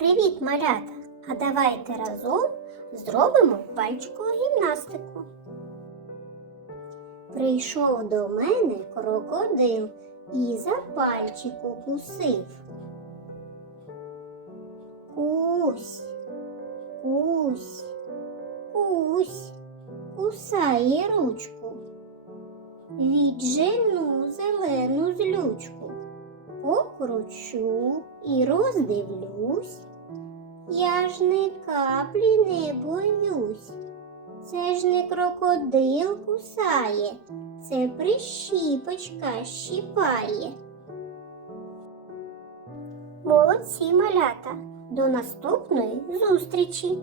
Привіт, малята! А давайте разом зробимо пальчикову гімнастику. Прийшов до мене крокодил і за пальчик укусив. Кусь, кусь, кусь, кусає ручку. Віджену зелену злючку, покручу і роздивлюсь. Я ж не каплі не боюсь. Це ж не крокодил кусає, це прищіпочка щіпає. Молодці малята! До наступної зустрічі!